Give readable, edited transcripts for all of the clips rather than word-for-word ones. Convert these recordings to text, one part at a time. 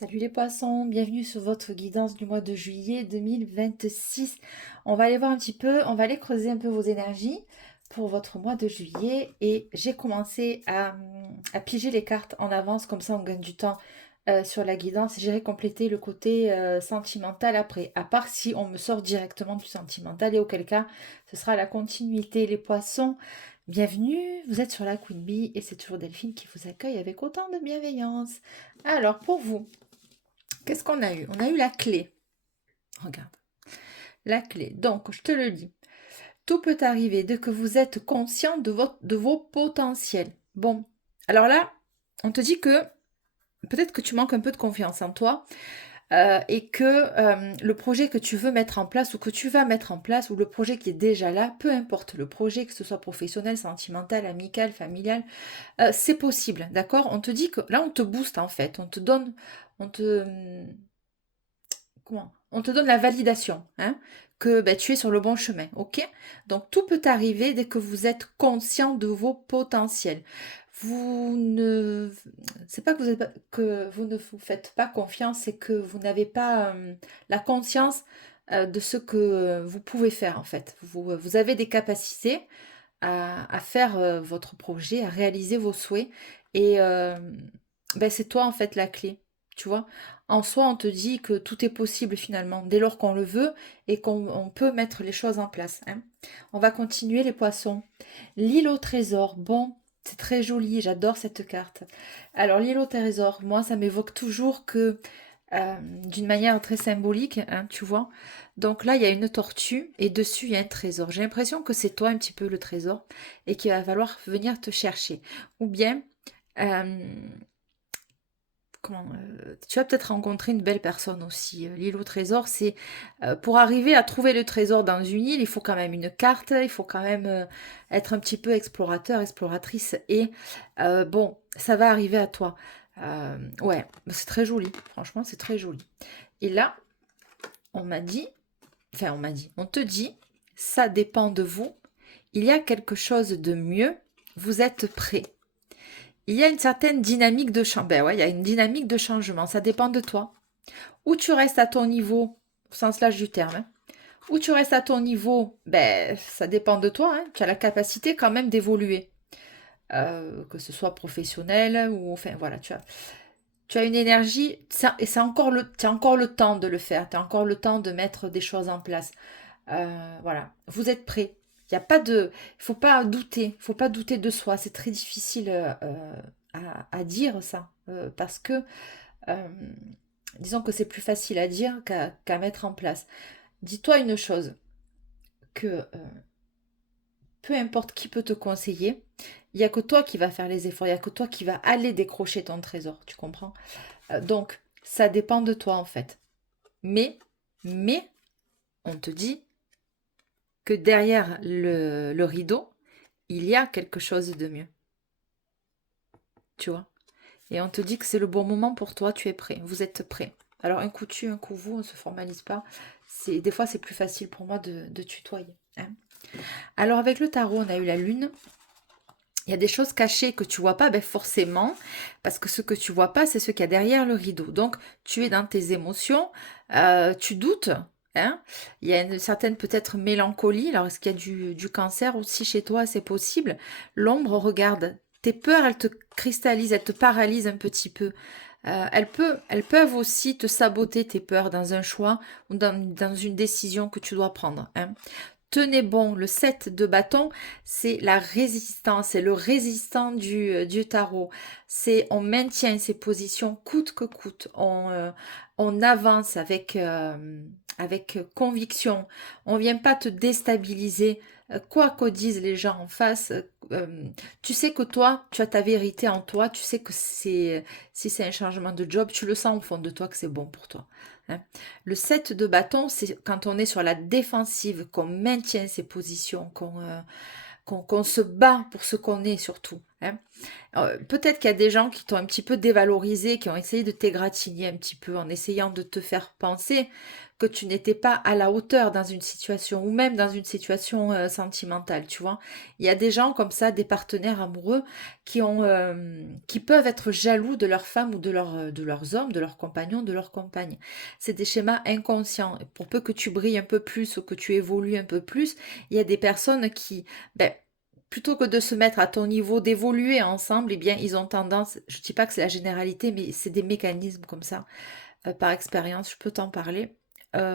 Salut les poissons, bienvenue sur votre guidance du mois de juillet 2026. On va aller voir un petit peu, on va aller creuser un peu vos énergies pour votre mois de juillet et j'ai commencé à piger les cartes en avance, comme ça on gagne du temps sur la guidance. J'irai compléter le côté sentimental après, à part si on me sort directement du sentimental et auquel cas ce sera la continuité. Les poissons, bienvenue, vous êtes sur la Queen Bee et c'est toujours Delphine qui vous accueille avec autant de bienveillance. Alors pour vous, qu'est-ce qu'on a eu? On a eu la clé. Regarde, la clé. Donc, je te le dis. Tout peut arriver dès que vous êtes conscient de vos potentiels. Bon, alors là, on te dit que peut-être que tu manques un peu de confiance en toi et que le projet que tu veux mettre en place ou que tu vas mettre en place ou le projet qui est déjà là, peu importe le projet, que ce soit professionnel, sentimental, amical, familial, c'est possible, d'accord? On te dit que là, on te booste en fait, on te, comment on te donne la validation, hein, que ben, tu es sur le bon chemin, ok? Donc tout peut arriver dès que vous êtes conscient de vos potentiels. Vous ne, c'est pas que que vous ne vous faites pas confiance, c'est que vous n'avez pas la conscience de ce que vous pouvez faire en fait. Vous avez des capacités à faire votre projet, à réaliser vos souhaits, et ben, c'est toi en fait la clé, tu vois. En soi, on te dit que tout est possible finalement, dès lors qu'on le veut et qu'on peut mettre les choses en place, hein. On va continuer les poissons. L'île au trésor, bon, c'est très joli, j'adore cette carte. Alors l'île au trésor, moi ça m'évoque toujours que d'une manière très symbolique, hein, tu vois. Donc là, il y a une tortue et dessus, il y a un trésor. J'ai l'impression que c'est toi un petit peu le trésor et qu'il va falloir venir te chercher. Ou bien, euh, tu vas peut-être rencontrer une belle personne aussi. L'île au trésor, c'est pour arriver à trouver le trésor dans une île, il faut quand même une carte, il faut quand même être un petit peu explorateur, exploratrice. Et bon, ça va arriver à toi. Ouais, c'est très joli. Franchement, c'est très joli. Et là, on m'a dit, enfin on m'a dit, on te dit, ça dépend de vous. Il y a quelque chose de mieux. Vous êtes prêt. Il y a une certaine dynamique de changement. Ben ouais, il y a une dynamique de changement. Ça dépend de toi. Ou tu restes à ton niveau, au sens large du terme, hein. Ou tu restes à ton niveau, ben ça dépend de toi, hein. Tu as la capacité quand même d'évoluer. Que ce soit professionnel ou enfin voilà, tu as une énergie et tu as encore le temps de le faire, tu as encore le temps de mettre des choses en place. Voilà, vous êtes prêts. Il y a pas de, il faut pas douter de soi. C'est très difficile à dire ça parce que euh, disons que c'est plus facile à dire qu'à mettre en place. Dis-toi une chose que peu importe qui peut te conseiller, il n'y a que toi qui va faire les efforts, il n'y a que toi qui va aller décrocher ton trésor, tu comprends? Donc, ça dépend de toi en fait. Mais, mais, on te dit que derrière le rideau, il y a quelque chose de mieux. Tu vois? Et on te dit que c'est le bon moment pour toi, tu es prêt, vous êtes prêt. Alors un coup tu, un coup vous, on ne se formalise pas. Des fois c'est plus facile pour moi de tutoyer, hein. Alors avec le tarot, on a eu la lune. Il y a des choses cachées que tu vois pas, ben forcément, parce que ce que tu vois pas, c'est ce qu'il y a derrière le rideau. Donc, tu es dans tes émotions, tu doutes, hein. Il y a une certaine peut-être mélancolie. Alors, est-ce qu'il y a du cancer aussi chez toi? C'est possible. L'ombre, regarde, tes peurs, elles te cristallisent, elles te paralysent un petit peu. Elles peuvent aussi te saboter tes peurs dans un choix ou dans une décision que tu dois prendre, hein. Tenez bon, le 7 de bâton, c'est la résistance, c'est le résistant du tarot. C'est on maintient ses positions coûte que coûte. On avance avec conviction. On vient pas te déstabiliser. Quoi qu'en disent les gens en face, tu sais que toi, tu as ta vérité en toi. Tu sais que si c'est un changement de job, tu le sens au fond de toi que c'est bon pour toi, hein. Le 7 de bâton, c'est quand on est sur la défensive, qu'on maintient ses positions, qu'on se bat pour ce qu'on est surtout, hein. Peut-être qu'il y a des gens qui t'ont un petit peu dévalorisé, qui ont essayé de t'égratigner un petit peu en essayant de te faire penser que tu n'étais pas à la hauteur dans une situation ou même dans une situation sentimentale, tu vois. Il y a des gens comme ça, des partenaires amoureux qui peuvent être jaloux de leur femme ou de leurs hommes, de leurs compagnons, de leurs compagnes. C'est des schémas inconscients. Pour peu que tu brilles un peu plus ou que tu évolues un peu plus, il y a des personnes qui, ben, plutôt que de se mettre à ton niveau, d'évoluer ensemble, eh bien, ils ont tendance, je ne dis pas que c'est la généralité, mais c'est des mécanismes comme ça, par expérience, je peux t'en parler.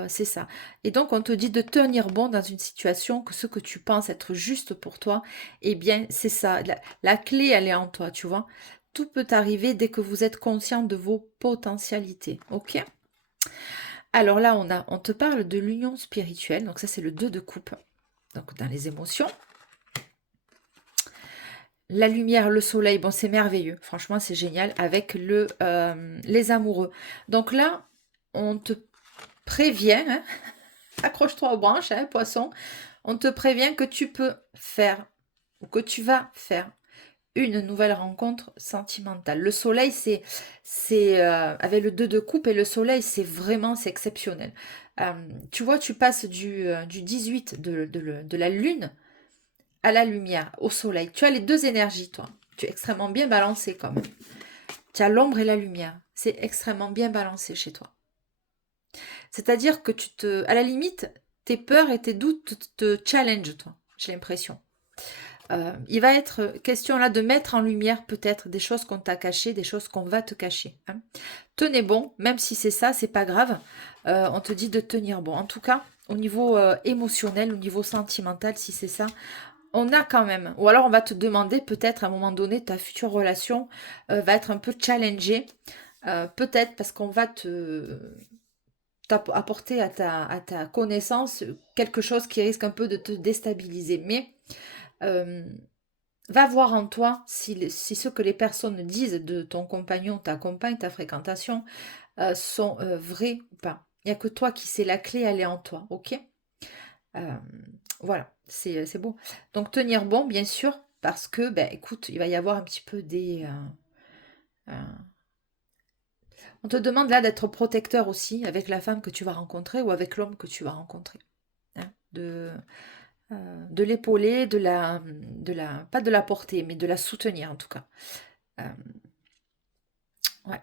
C'est ça. Et donc, on te dit de tenir bon dans une situation, que ce que tu penses être juste pour toi, eh bien, c'est ça. La clé, elle est en toi, tu vois. Tout peut arriver dès que vous êtes conscient de vos potentialités. Ok? Alors là, on te parle de l'union spirituelle. Donc ça, c'est le 2 de coupe. Donc dans les émotions. La lumière, le soleil, bon, c'est merveilleux. Franchement, c'est génial avec les amoureux. Donc là, on te prévient, hein, accroche-toi aux branches, hein, poisson. On te prévient que tu peux faire ou que tu vas faire une nouvelle rencontre sentimentale. Le soleil, avec le 2 de coupe et le soleil, c'est exceptionnel. Tu vois, tu passes du 18 de la lune à la lumière, au soleil. Tu as les deux énergies, toi. Tu es extrêmement bien balancé quand même. Tu as l'ombre et la lumière. C'est extrêmement bien balancé chez toi. C'est-à-dire que à la limite, tes peurs et tes doutes te challenge, toi. J'ai l'impression. Il va être question là de mettre en lumière peut-être des choses qu'on t'a cachées, des choses qu'on va te cacher. Hein. Tenez bon, même si c'est ça, c'est pas grave. On te dit de tenir bon. En tout cas, au niveau émotionnel, au niveau sentimental, si c'est ça, on a quand même, ou alors on va te demander peut-être à un moment donné, ta future relation va être un peu challengée, peut-être parce qu'on va apporter à ta connaissance quelque chose qui risque un peu de te déstabiliser. Mais euh, va voir en toi si ce que les personnes disent de ton compagnon, ta compagne, ta fréquentation sont vrais ou pas. Il n'y a que toi qui sais, la clé, elle est en toi, ok? Euh, voilà, c'est beau. Donc tenir bon, bien sûr, parce que, ben, écoute, il va y avoir un petit peu euh, on te demande là d'être protecteur aussi avec la femme que tu vas rencontrer ou avec l'homme que tu vas rencontrer. Hein, de l'épauler, pas de la porter, mais de la soutenir en tout cas. Euh, ouais.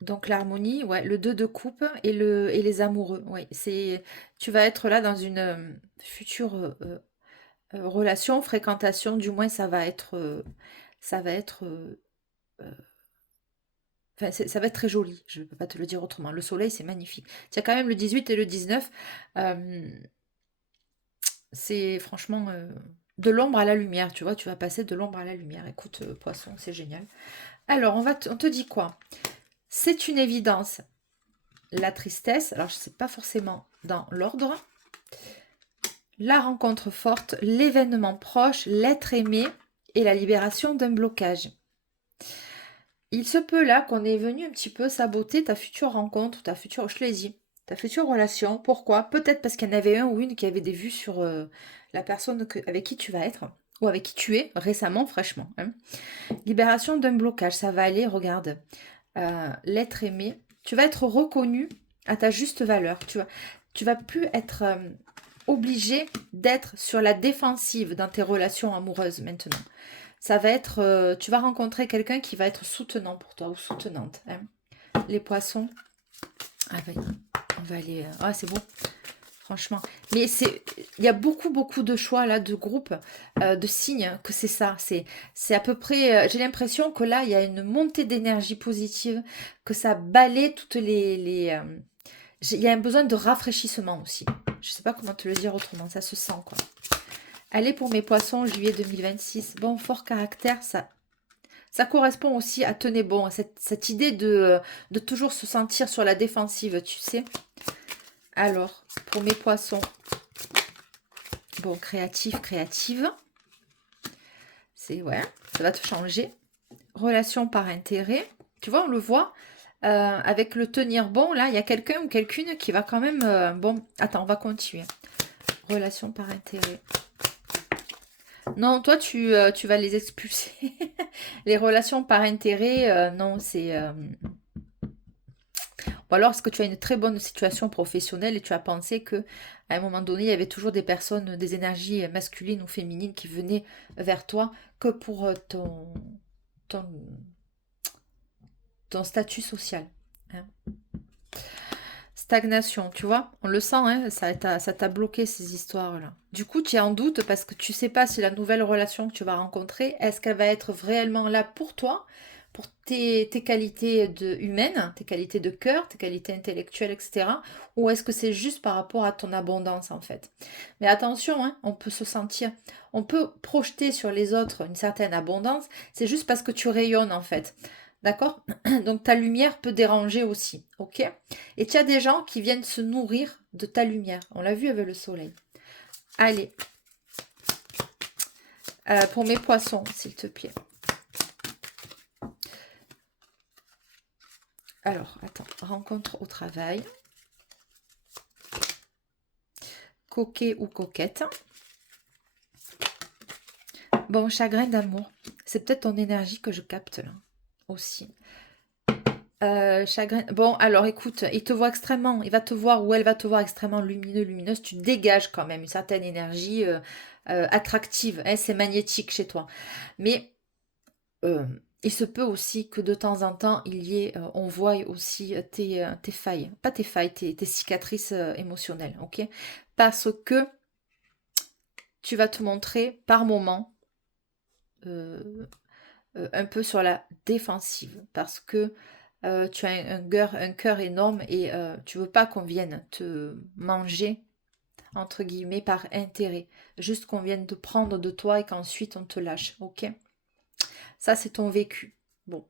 Donc l'harmonie, ouais, le 2 de coupe et les amoureux. Ouais, tu vas être là dans une future relation, fréquentation, du moins ça va être, enfin, ça va être très joli, je ne peux pas te le dire autrement. Le soleil, c'est magnifique. Tu as quand même le 18 et le 19. euh, c'est franchement de l'ombre à la lumière, tu vois, tu vas passer de l'ombre à la lumière. Écoute, poisson, c'est génial. Alors, on te dit quoi? C'est une évidence. La tristesse, alors je ne sais pas forcément dans l'ordre. La rencontre forte, l'événement proche, l'être aimé et la libération d'un blocage. Il se peut là qu'on est venu un petit peu saboter ta future rencontre, je te l'ai dit, ta future relation. Pourquoi? Peut-être parce qu'il y en avait un ou une qui avait des vues sur la personne avec qui tu vas être, ou avec qui tu es récemment, fraîchement. Hein. Libération d'un blocage, ça va aller, regarde. L'être aimé, tu vas être reconnu à ta juste valeur. Tu vas plus être obligé d'être sur la défensive dans tes relations amoureuses maintenant. Ça va être, tu vas rencontrer quelqu'un qui va être soutenant pour toi ou soutenante. Hein. Les poissons, ah ben, on va aller, ah c'est beau, franchement. Mais il y a beaucoup de choix là, de groupes, de signes que c'est ça. C'est à peu près, j'ai l'impression que là il y a une montée d'énergie positive, que ça balaie toutes il y a un besoin de rafraîchissement aussi. Je sais pas comment te le dire autrement, ça se sent quoi. Allez pour mes poissons, juillet 2026. Bon, fort caractère, ça correspond aussi à tenez bon, à cette idée de toujours se sentir sur la défensive, tu sais. Alors, pour mes poissons, bon, créative. C'est, ouais, ça va te changer. Relation par intérêt. Tu vois, on le voit. Avec le tenir bon, là, il y a quelqu'un ou quelqu'une qui va quand même... bon, attends, on va continuer. Relation par intérêt. Non, toi, tu vas les expulser. Les relations par intérêt, non, c'est... Ou alors, est-ce que tu as une très bonne situation professionnelle et tu as pensé que à un moment donné, il y avait toujours des personnes, des énergies masculines ou féminines qui venaient vers toi que pour ton, ton statut social. Hein. Stagnation, tu vois, on le sent, hein, ça t'a bloqué ces histoires-là. Du coup, tu es en doute parce que tu sais pas si la nouvelle relation que tu vas rencontrer, est-ce qu'elle va être réellement là pour toi, pour tes qualités humaines, tes qualités de cœur, tes qualités intellectuelles, etc. Ou est-ce que c'est juste par rapport à ton abondance en fait. Mais attention, hein, on peut se sentir, on peut projeter sur les autres une certaine abondance, c'est juste parce que tu rayonnes en fait. D'accord? Donc ta lumière peut déranger aussi, ok? Et tu as des gens qui viennent se nourrir de ta lumière. On l'a vu avec le soleil. Allez, pour mes poissons, s'il te plaît. Alors, attends, rencontre au travail. Coquet ou coquette. Bon, chagrin d'amour. C'est peut-être ton énergie que je capte là aussi. Chagrin. Bon, alors écoute, il te voit extrêmement, il va te voir ou elle va te voir extrêmement lumineux, lumineuse. Tu dégages quand même une certaine énergie attractive. Hein, c'est magnétique chez toi. Mais il se peut aussi que de temps en temps, il y ait, on voie aussi tes failles. Pas tes failles, tes cicatrices émotionnelles, ok? Parce que tu vas te montrer par moment un peu sur la défensive. Parce que tu as un cœur énorme et tu veux pas qu'on vienne te manger, entre guillemets, par intérêt. Juste qu'on vienne te prendre de toi et qu'ensuite on te lâche, ok? Ça, c'est ton vécu. Bon.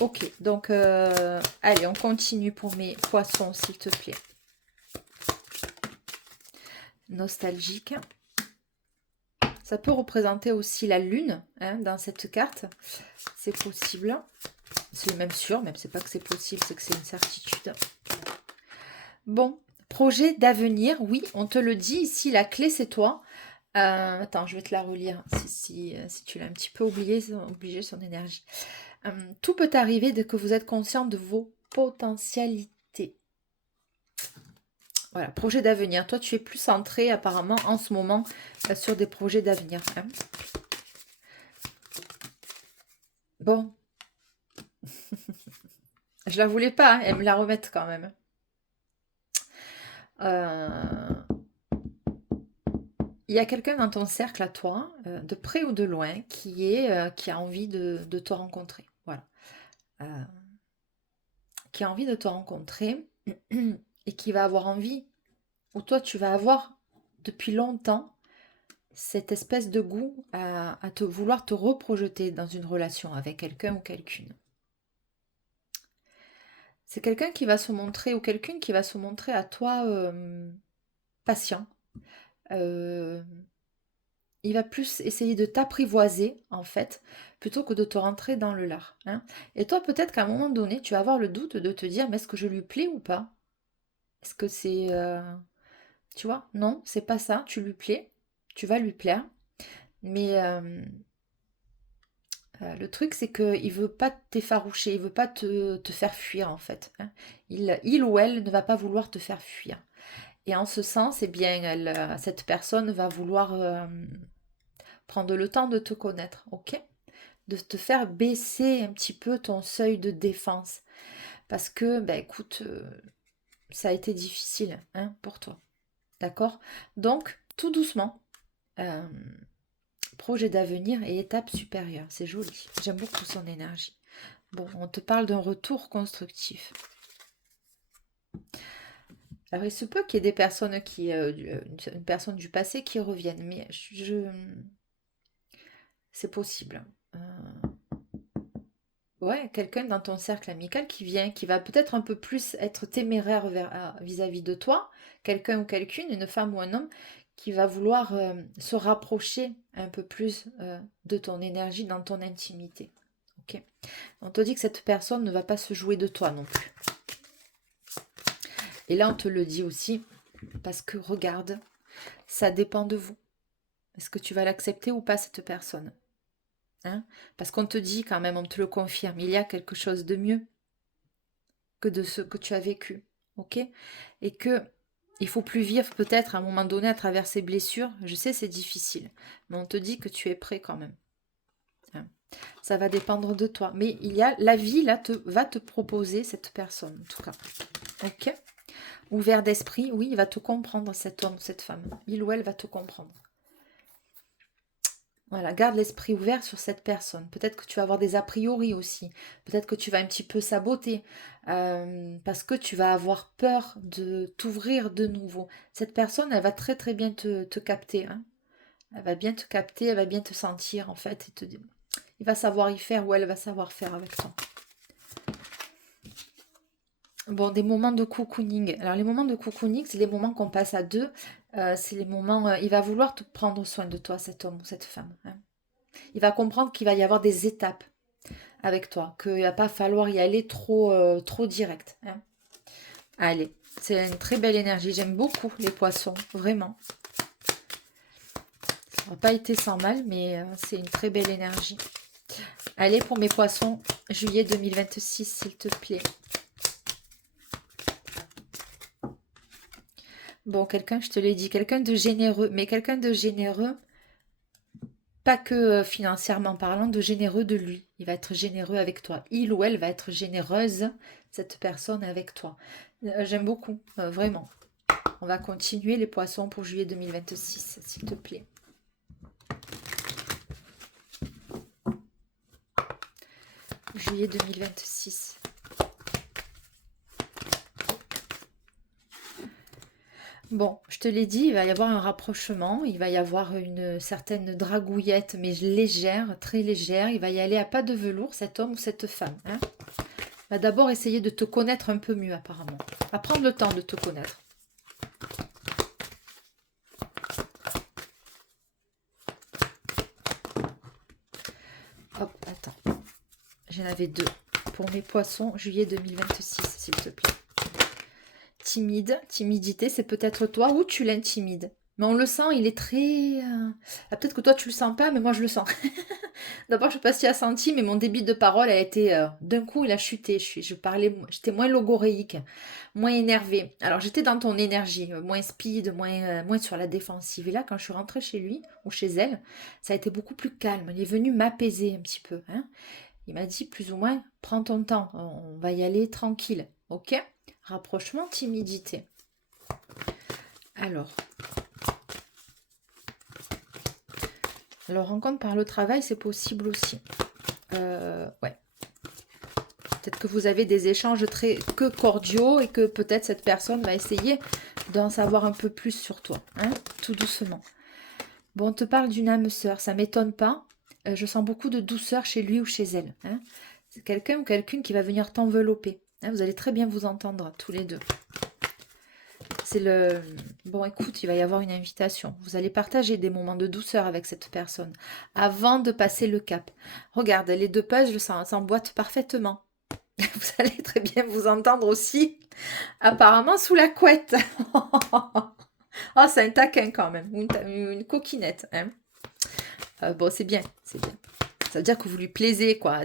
Ok, donc allez, on continue pour mes poissons, s'il te plaît. Nostalgique. Ça peut représenter aussi la lune hein, dans cette carte. C'est possible. C'est même sûr, même c'est pas que c'est possible, c'est que c'est une certitude. Bon, projet d'avenir, oui, on te le dit ici, la clé c'est toi. Attends, je vais te la relire si tu l'as un petit peu oublié son énergie. Tout peut arriver dès que vous êtes conscient de vos potentialités. Voilà, projet d'avenir. Toi, tu es plus centré apparemment en ce moment sur des projets d'avenir. Hein. Bon. Je la voulais pas, hein, elle me la remettre quand même. Il y a quelqu'un dans ton cercle à toi, de près ou de loin, qui a envie de te rencontrer. Voilà. Qui a envie de te rencontrer et qui va avoir envie, ou toi tu vas avoir depuis longtemps cette espèce de goût à te vouloir te reprojeter dans une relation avec quelqu'un ou quelqu'une. C'est quelqu'un qui va se montrer ou quelqu'une qui va se montrer à toi patient. Il va plus essayer de t'apprivoiser en fait plutôt que de te rentrer dans le lard. Hein. Et toi peut-être qu'à un moment donné tu vas avoir le doute de te dire mais est-ce que je lui plais ou pas? Est-ce que c'est... tu vois? Non, c'est pas ça. Tu lui plais. Tu vas lui plaire. Mais le truc, c'est qu'il veut pas t'effaroucher. Il veut pas te faire fuir, en fait. Hein. Il ou elle ne va pas vouloir te faire fuir. Et en ce sens, eh bien, cette personne va vouloir prendre le temps de te connaître, ok? De te faire baisser un petit peu ton seuil de défense. Parce que, ben écoute, ça a été difficile hein, pour toi. D'accord? Donc, tout doucement, projet d'avenir et étape supérieure. C'est joli. J'aime beaucoup son énergie. Bon, on te parle d'un retour constructif. Alors, il se peut qu'il y ait des personnes une personne du passé qui reviennent, mais c'est possible. Ouais, quelqu'un dans ton cercle amical qui vient, qui va peut-être un peu plus être téméraire vis-à-vis de toi, quelqu'un ou quelqu'une, une femme ou un homme, qui va vouloir se rapprocher un peu plus de ton énergie dans ton intimité. Ok. On te dit que cette personne ne va pas se jouer de toi non plus. Et là, on te le dit aussi, parce que regarde, ça dépend de vous. Est-ce que tu vas l'accepter ou pas, cette personne? Hein? Parce qu'on te dit quand même, on te le confirme, il y a quelque chose de mieux que de ce que tu as vécu. Ok? Et que il faut plus vivre peut-être à un moment donné à travers ces blessures. Je sais, c'est difficile, mais on te dit que tu es prêt quand même. Hein. Ça va dépendre de toi. Mais il y a la vie là va te proposer cette personne, en tout cas. Ok? Ouvert d'esprit, oui, il va te comprendre, cet homme, cette femme. Il ou elle va te comprendre. Voilà, garde l'esprit ouvert sur cette personne. Peut-être que tu vas avoir des a priori aussi. Peut-être que tu vas un petit peu saboter. Parce que tu vas avoir peur de t'ouvrir de nouveau. Cette personne, elle va très très bien te capter. Hein. Elle va bien te capter, elle va bien te sentir en fait. Il va savoir y faire ou elle va savoir faire avec toi. Bon, des moments de cocooning. Alors, les moments de cocooning, c'est les moments qu'on passe à deux. C'est les moments... il va vouloir te prendre soin de toi, cet homme ou cette femme. Hein. Il va comprendre qu'il va y avoir des étapes avec toi, qu'il ne va pas falloir y aller trop direct. Hein. Allez, c'est une très belle énergie. J'aime beaucoup les poissons, vraiment. Ça n'a pas été sans mal, mais c'est une très belle énergie. Allez, pour mes poissons, juillet 2026, s'il te plaît. Bon, quelqu'un, je te l'ai dit, quelqu'un de généreux, mais quelqu'un de généreux, pas que financièrement parlant, de généreux de lui. Il va être généreux avec toi. Il ou elle va être généreuse, cette personne avec toi. J'aime beaucoup, vraiment. On va continuer les poissons pour juillet 2026, s'il te plaît. Juillet 2026. Bon, je te l'ai dit, il va y avoir un rapprochement, il va y avoir une certaine dragouillette, mais légère, très légère. Il va y aller à pas de velours, cet homme ou cette femme. Hein. Va d'abord essayer de te connaître un peu mieux, apparemment. Va prendre le temps de te connaître. Hop, attends. J'en avais deux. Pour mes poissons, juillet 2026, s'il te plaît. Timide, timidité, c'est peut-être toi ou tu l'intimides. Mais on le sent, il est très... Ah, peut-être que toi tu le sens pas, mais moi je le sens. D'abord, je sais pas si tu as senti, mais mon débit de parole a été... d'un coup, il a chuté. J'étais moins logoréique, moins énervée. Alors, j'étais dans ton énergie, moins speed, moins sur la défensive. Et là, quand je suis rentrée chez lui, ou chez elle, ça a été beaucoup plus calme. Il est venu m'apaiser un petit peu. Hein. Il m'a dit plus ou moins, prends ton temps, on va y aller tranquille. Ok? Rapprochement, timidité. Alors, rencontre par le travail, c'est possible aussi. Ouais. Peut-être que vous avez des échanges très cordiaux et que peut-être cette personne va essayer d'en savoir un peu plus sur toi, hein, tout doucement. Bon, on te parle d'une âme sœur, ça m'étonne pas. Je sens beaucoup de douceur chez lui ou chez elle. Hein. C'est quelqu'un ou quelqu'une qui va venir t'envelopper. Hein, vous allez très bien vous entendre tous les deux. C'est le... Bon, écoute, il va y avoir une invitation. Vous allez partager des moments de douceur avec cette personne avant de passer le cap. Regarde, les deux puzzles s'emboîtent parfaitement. Vous allez très bien vous entendre aussi, apparemment sous la couette. Oh, c'est un taquin quand même, une coquinette. Hein. Bon, c'est bien, c'est bien. Ça veut dire que vous lui plaisez, quoi.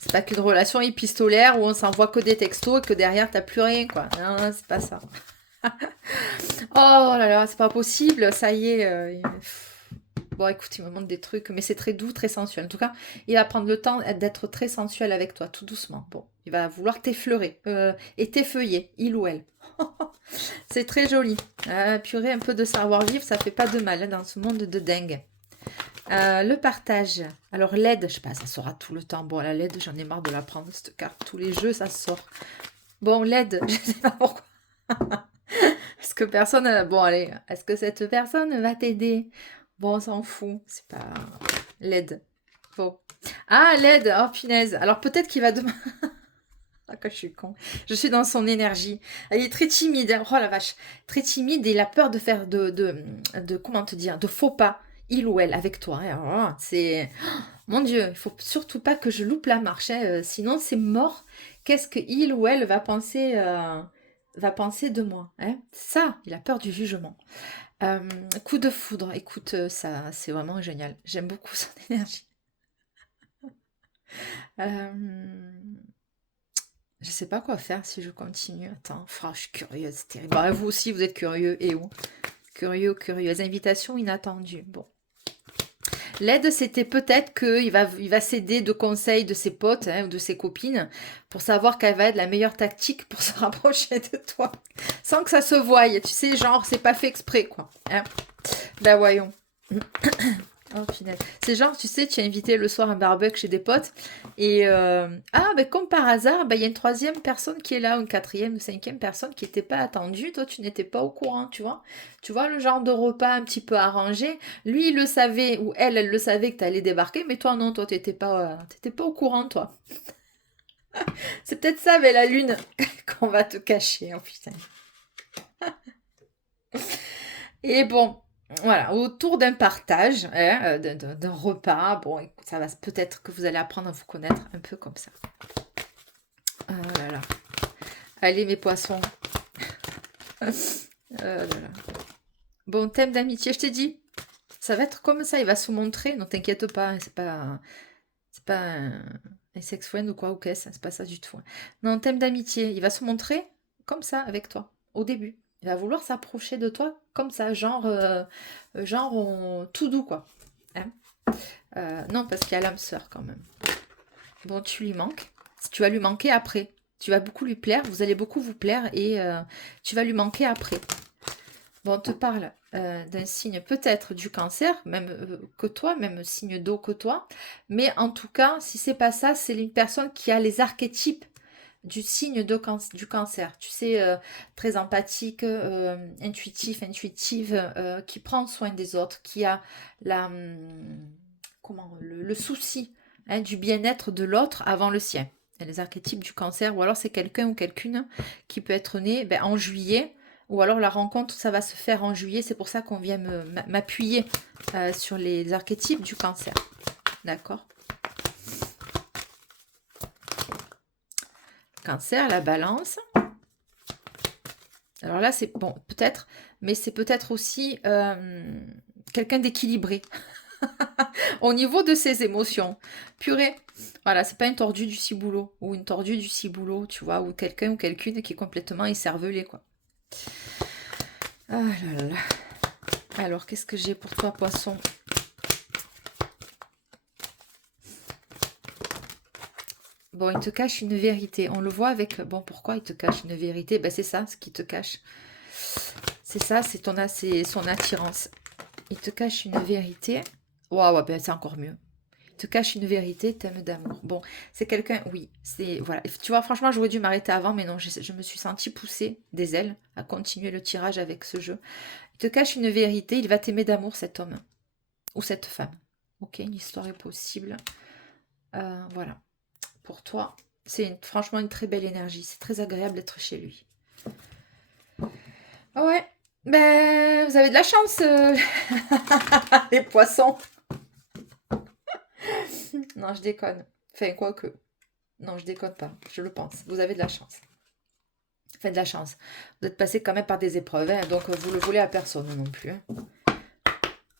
C'est pas qu'une relation épistolaire où on s'envoie que des textos et que derrière t'as plus rien, quoi. Non, c'est pas ça. Oh là là, c'est pas possible, ça y est. Bon, écoute, il me montre des trucs, mais c'est très doux, très sensuel. En tout cas, il va prendre le temps d'être très sensuel avec toi, tout doucement. Bon, il va vouloir t'effleurer et t'effeuiller, il ou elle. C'est très joli. Purée, un peu de savoir-vivre, ça fait pas de mal hein, dans ce monde de dingue. Le partage. Alors, l'aide, je sais pas, ça sort tout le temps. Bon, la l'aide, j'en ai marre de la prendre, cette carte. Tous les jeux, ça sort. Bon, l'aide, je sais pas pourquoi. Est-ce que personne... Bon, allez, est-ce que cette personne va t'aider? Bon, on s'en fout. C'est pas... L'aide. Bon. Ah, l'aide. Oh, punaise. Alors, peut-être qu'il va demain... Ah, que je suis con. Je suis dans son énergie. Il est très timide. Hein. Oh la vache. Très timide et il a peur de faire comment te dire, de faux pas. Il ou elle avec toi. Hein. Oh, c'est... Oh, mon Dieu, il faut surtout pas que je loupe la marche. Hein. Sinon, c'est mort. Qu'est-ce que il ou elle va penser va penser de moi, hein? Ça, il a peur du jugement. Coup de foudre, écoute, ça, c'est vraiment génial. J'aime beaucoup son énergie. Je sais pas quoi faire si je continue. Attends, je suis curieuse, c'est terrible. Bah, vous aussi, vous êtes curieux, et où? Curieux, curieuse. Invitation inattendue. Bon. L'aide, c'était peut-être qu'il va s'aider de conseils de ses potes, hein, ou de ses copines pour savoir quelle va être la meilleure tactique pour se rapprocher de toi. Sans que ça se voie. Tu sais, genre, c'est pas fait exprès, quoi. Hein. Bah voyons. Oh, final. C'est genre, tu sais, tu es invité le soir à un barbecue chez des potes. Et ben, comme par hasard, ben, il y a une troisième personne qui est là, ou une quatrième ou cinquième personne qui n'était pas attendue. Toi, tu n'étais pas au courant, tu vois. Tu vois le genre de repas un petit peu arrangé. Lui, il le savait, ou elle le savait que tu allais débarquer, mais toi, non, toi, tu t'étais pas au courant, toi. C'est peut-être ça, mais la lune, qu'on va te cacher. Oh putain. Et bon, voilà, autour d'un partage, hein, d'un repas, bon, écoute, ça va peut-être que vous allez apprendre à vous connaître un peu comme ça. Voilà. Allez, mes poissons. Là. Bon, thème d'amitié, je t'ai dit. Ça va être comme ça, il va se montrer. Ne t'inquiète pas, hein, c'est pas un sex friend ou quoi, ou qu'est-ce, c'est pas ça du tout. Non, thème d'amitié, il va se montrer comme ça avec toi, au début. Il va vouloir s'approcher de toi comme ça, tout doux, quoi. Hein. Non, parce qu'il y a l'âme sœur quand même. Bon, tu lui manques. Tu vas lui manquer après. Tu vas beaucoup lui plaire, vous allez beaucoup vous plaire et tu vas lui manquer après. Bon, on te parle d'un signe peut-être du cancer, même que toi, même signe d'eau que toi. Mais en tout cas, si c'est pas ça, c'est une personne qui a les archétypes du signe du cancer. Tu sais, très empathique, intuitive, qui prend soin des autres, qui a le souci, hein, du bien-être de l'autre avant le sien. Il y a les archétypes du cancer, ou alors c'est quelqu'un ou quelqu'une qui peut être né en juillet, ou alors la rencontre, ça va se faire en juillet. C'est pour ça qu'on vient m'appuyer sur les archétypes du cancer. D'accord? Cancer, la balance. Alors là, c'est bon, peut-être, mais c'est peut-être aussi quelqu'un d'équilibré au niveau de ses émotions. Purée, voilà, c'est pas une tordue du ciboulot ou une tordue du ciboulot, tu vois, ou quelqu'un ou quelqu'une qui est complètement écervelé, quoi. Ah là là. Alors, qu'est-ce que j'ai pour toi, poisson? Bon, il te cache une vérité. On le voit avec... Bon, pourquoi il te cache une vérité? Ben, c'est ça, ce qui te cache. C'est ça, c'est son attirance. Il te cache une vérité. Waouh, ben, c'est encore mieux. Il te cache une vérité, thème d'amour. Bon, c'est quelqu'un... Oui, c'est... Voilà. Tu vois, franchement, j'aurais dû m'arrêter avant, mais non, je me suis sentie pousser des ailes à continuer le tirage avec ce jeu. Il te cache une vérité. Il va t'aimer d'amour, cet homme. Ou cette femme. Ok, une histoire est possible. Voilà. Pour toi, c'est franchement une très belle énergie. C'est très agréable d'être chez lui. Ouais, ben vous avez de la chance, les poissons. Non, je déconne. Enfin, quoique. Non, je déconne pas. Je le pense. Vous avez de la chance. Enfin, de la chance. Vous êtes passé quand même par des épreuves, hein, donc vous le voulez à personne non plus. Hein.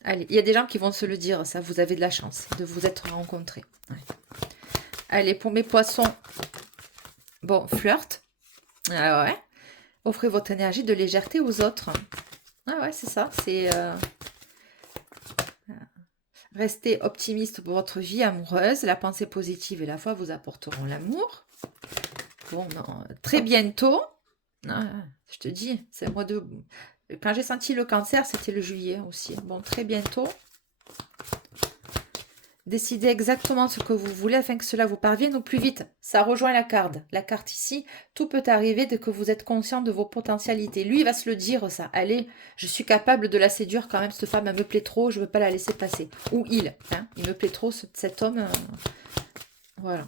Allez, il y a des gens qui vont se le dire, ça, vous avez de la chance de vous être rencontrés. Ouais. Allez, pour mes poissons, bon, flirt. Ah ouais. Offrez votre énergie de légèreté aux autres. Ah ouais, c'est ça. C'est restez optimiste pour votre vie amoureuse. La pensée positive et la foi vous apporteront l'amour. Bon, non, très bientôt. Ah, je te dis, c'est moi de. Quand j'ai senti le cancer, c'était le juillet aussi. Bon, très bientôt. Décidez exactement ce que vous voulez afin que cela vous parvienne au plus vite. Ça rejoint la carte. La carte ici, tout peut arriver dès que vous êtes conscient de vos potentialités. Lui, il va se le dire, ça. Allez, je suis capable de la séduire quand même. Cette femme, elle me plaît trop, je ne veux pas la laisser passer. Ou il, hein, il me plaît trop, cet homme. Voilà.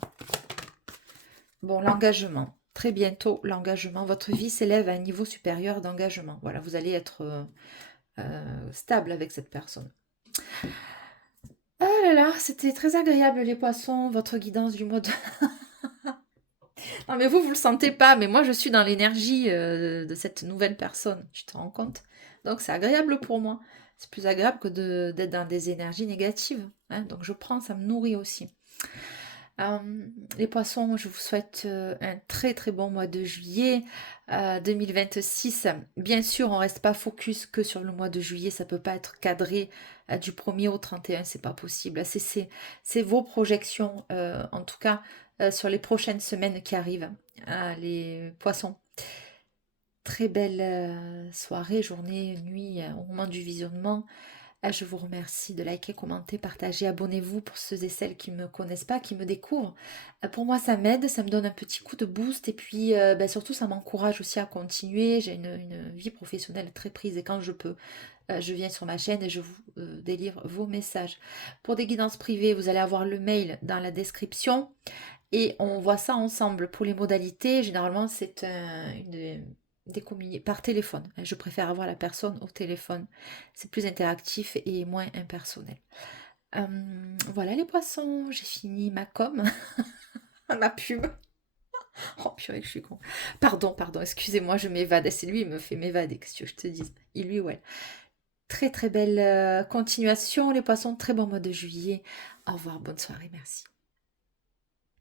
Bon, l'engagement. Très bientôt, l'engagement. Votre vie s'élève à un niveau supérieur d'engagement. Voilà, vous allez être stable avec cette personne. Ah là là, c'était très agréable les poissons, votre guidance du mode. Non, mais vous le sentez pas, mais moi, je suis dans l'énergie de cette nouvelle personne. Tu te rends compte? Donc, c'est agréable pour moi. C'est plus agréable que d'être dans des énergies négatives, hein. Donc, je prends, ça me nourrit aussi. Euh, les poissons, je vous souhaite un très très bon mois de juillet 2026. Bien sûr, on reste pas focus que sur le mois de juillet, ça peut pas être cadré du 1er au 31, c'est pas possible. C'est vos projections, en tout cas sur les prochaines semaines qui arrivent, les poissons. Très belle soirée, journée, nuit au moment du visionnement. Je vous remercie de liker, commenter, partager, abonnez-vous pour ceux et celles qui ne me connaissent pas, qui me découvrent. Pour moi, ça m'aide, ça me donne un petit coup de boost et puis surtout, ça m'encourage aussi à continuer. J'ai une vie professionnelle très prise et quand je peux, je viens sur ma chaîne et je vous délivre vos messages. Pour des guidances privées, vous allez avoir le mail dans la description et on voit ça ensemble. Pour les modalités, généralement, c'est par téléphone. Je préfère avoir la personne au téléphone. C'est plus interactif et moins impersonnel. Voilà les poissons, j'ai fini ma com, ma pub. Oh purée, que je suis con. Pardon, excusez-moi, je m'évade. C'est lui, il me fait m'évader, qu'est-ce que je te dise. Il lui, ouais. Très très belle continuation, les poissons. Très bon mois de juillet. Au revoir, bonne soirée, merci.